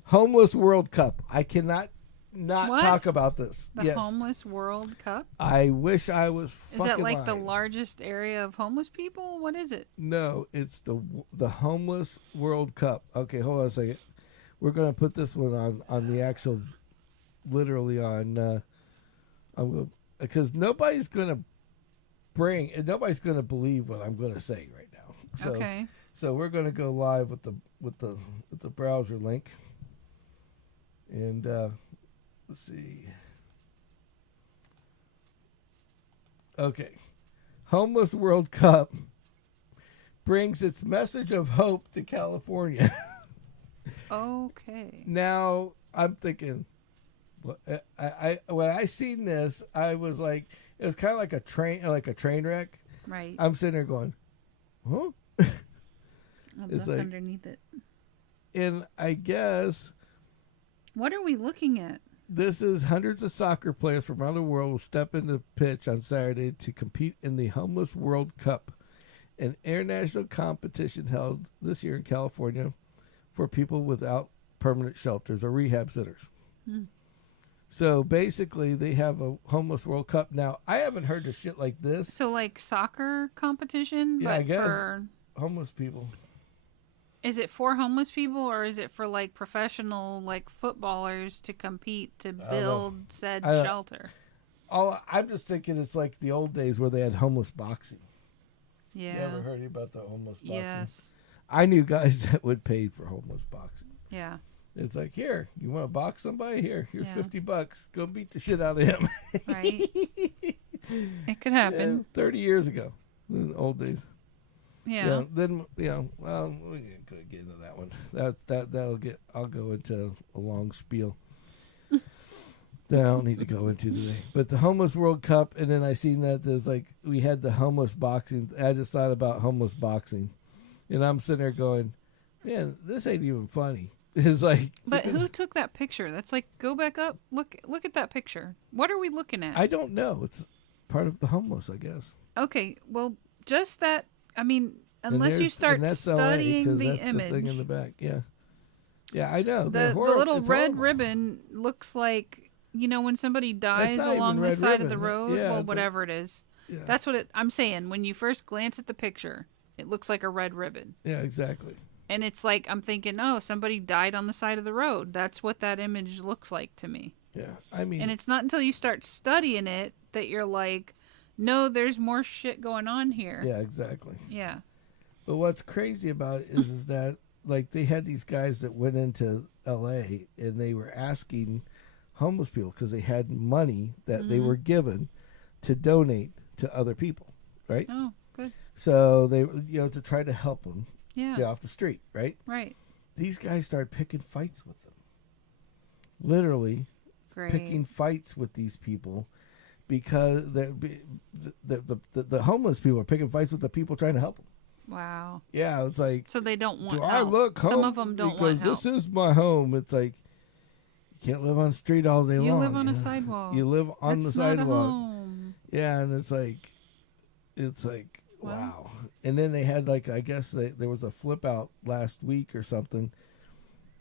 Homeless World Cup. I cannot not talk about this. The Homeless World Cup? I wish I was fucking Is that like lying. the largest area of homeless people? What is it? No, it's the Homeless World Cup. Okay, hold on a second. We're going to put this one on the actual literally on because nobody's gonna believe what I'm gonna say right now. So, okay. So we're gonna go live with the browser link, and let's see. Okay, Homeless World Cup brings its message of hope to California. Okay. Now I'm thinking, I when I seen this, I was like, it was kind of like a train wreck. Right. I'm sitting there going, huh? I'll look like, underneath it. And I guess, what are we looking at? This is hundreds of soccer players from around the world will step into the pitch on Saturday to compete in the Homeless World Cup, an international competition held this year in California for people without permanent shelters or rehab centers. So basically, they have a Homeless World Cup. Now, I haven't heard of shit like this. So like soccer competition? Yeah, but I guess. For... homeless people. Is it for homeless people, or is it for like professional like footballers to compete to build said shelter? I'm just thinking it's like the old days where they had homeless boxing. Yeah. You ever heard about the homeless boxing? Yes. I knew guys that would pay for homeless boxing. Yeah. It's like, here, you want to box somebody? Here's $50. Go beat the shit out of him. Right. It could happen. Yeah, 30 years ago, in the old days. Yeah. Then well, we could get into that one. I'll go into a long spiel that I don't need to go into today. But the Homeless World Cup, and then I seen that there's like we had the homeless boxing. I just thought about homeless boxing, and I'm sitting there going, man, this ain't even funny. It's like, but who took that picture? That's like, go back up. Look at that picture. What are we looking at? I don't know. It's part of the homeless, I guess. Okay, well, just that. I mean, unless you start studying the image. The thing in the back, yeah, I know. The little red ribbon looks like, when somebody dies along the side of the road. Yeah, well, whatever it is. Yeah. That's what I'm saying. When you first glance at the picture, it looks like a red ribbon. Yeah, exactly. And it's like, I'm thinking, oh, somebody died on the side of the road. That's what that image looks like to me. Yeah, I mean. And it's not until you start studying it that you're like, no, there's more shit going on here. Yeah, exactly. Yeah. But what's crazy about it is that, like, they had these guys that went into L.A. and they were asking homeless people because they had money that they were given to donate to other people, right? Oh, good. So they, to try to help them. Yeah. Get off the street, right? Right. These guys started picking fights with them. Literally picking fights with these people because the homeless people are picking fights with the people trying to help them. Wow. Yeah, it's like, so they don't want help. I look home? Some of them don't want help. This is my home. It's like, you can't live on the street all day long. You live on a sidewalk. You live on the sidewalk. Not a home. Yeah, and it's like, wow. And then they had, like, I guess there was a flip out last week or something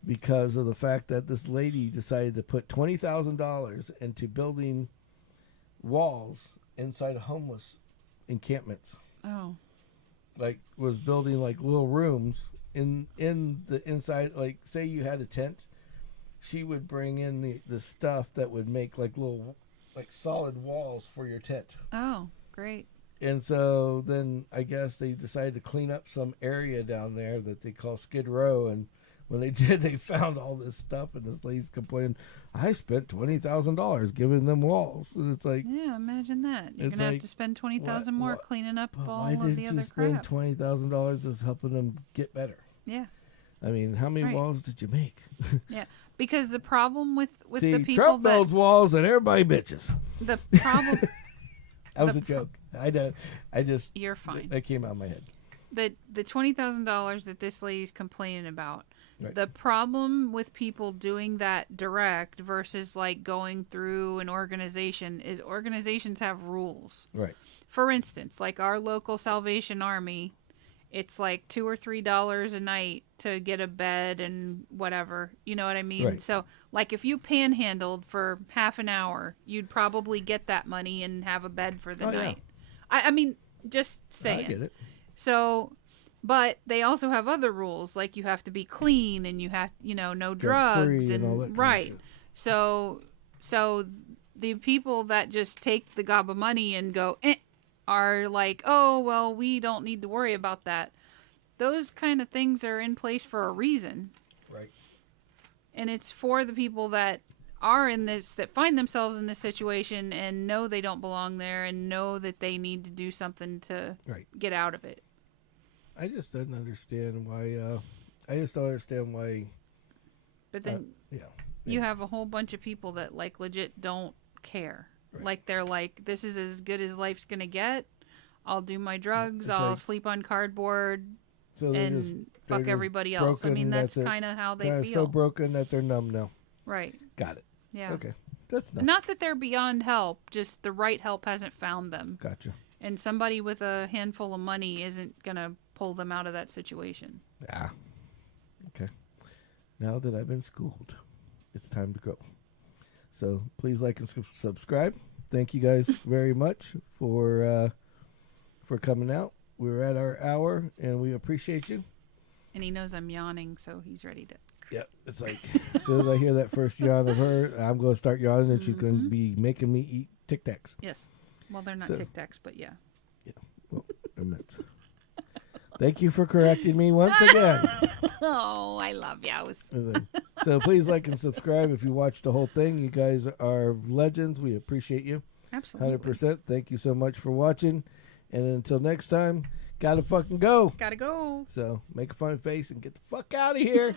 because of the fact that this lady decided to put $20,000 into building walls inside of homeless encampments. Oh. Like, was building, like, little rooms in the inside. Like, say you had a tent, she would bring in the stuff that would make, like, little, like, solid walls for your tent. Oh, great. And so then I guess they decided to clean up some area down there that they call Skid Row. And when they did, they found all this stuff. And this lady's complaining, I spent $20,000 giving them walls. And it's like, yeah, imagine that. You're going to have to spend $20,000 more cleaning up all of the other crap. Why did you spend $20,000 as helping them get better? Yeah. I mean, how many walls did you make? Yeah, because the problem with the people Trump builds walls and everybody bitches. The problem... That was a joke. I just. You're fine. That came out of my head. The $20,000 that this lady's complaining about. Right. The problem with people doing that direct versus like going through an organization is organizations have rules. Right. For instance, like our local Salvation Army, it's like $2 or $3 a night to get a bed and whatever. You know what I mean? Right. So, like, if you panhandled for half an hour, you'd probably get that money and have a bed for the night. Yeah. I mean, just saying. I get it. So, but they also have other rules, like you have to be clean and you have, no drugs and all that right. So the people that just take the gob of money and go, are like, oh, well, we don't need to worry about that. Those kind of things are in place for a reason. Right. And it's for the people that are in this, that find themselves in this situation and know they don't belong there and know that they need to do something to get out of it. I just don't understand why. But then you have a whole bunch of people that like legit don't care. Right. Like they're like, this is as good as life's gonna get. I'll do my drugs. I'll sleep on cardboard. So and fuck everybody else. I mean, that's kind of how they feel. So broken that they're numb now. Right. Got it. Yeah. Okay. That's enough. Not that they're beyond help. Just the right help hasn't found them. Gotcha. And somebody with a handful of money isn't gonna pull them out of that situation. Ah. Okay. Now that I've been schooled, it's time to go. So please like and subscribe. Thank you guys very much for coming out. We're at our hour, and we appreciate you. And he knows I'm yawning, so he's ready to. Yeah, it's like as soon as I hear that first yawn of her, I'm going to start yawning, and she's going to be making me eat Tic Tacs. Yes. Well, they're not Tic Tacs, but yeah. Yeah. Well, they're nuts. Thank you for correcting me once again. Oh, I love you. So please like and subscribe if you watched the whole thing. You guys are legends. We appreciate you. Absolutely. 100%. Thank you so much for watching. And until next time, gotta fucking go. Gotta go. So make a funny face and get the fuck out of here.